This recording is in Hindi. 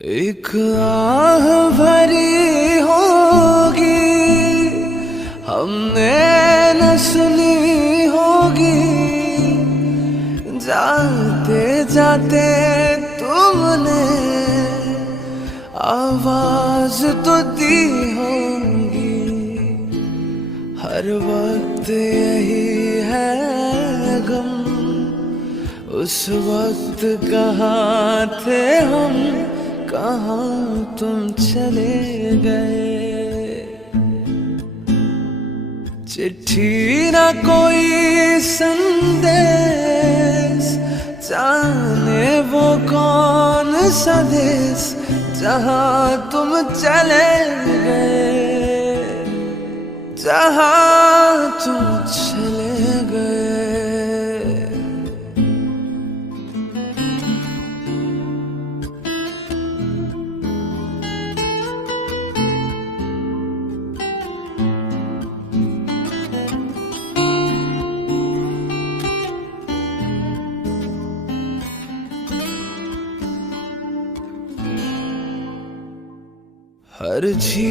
एक आह भरी होगी हमने न सुनी होगी, जाते जाते तुमने आवाज तो दी होगी। हर वक्त यही है गम, उस वक्त कहाँ थे हम, कहाँ तुम चले गए। चिट्ठी ना कोई संदेश, जाने वो कौन सा देश जहाँ तुम चले गए, जहाँ तुम चले गए। हर झील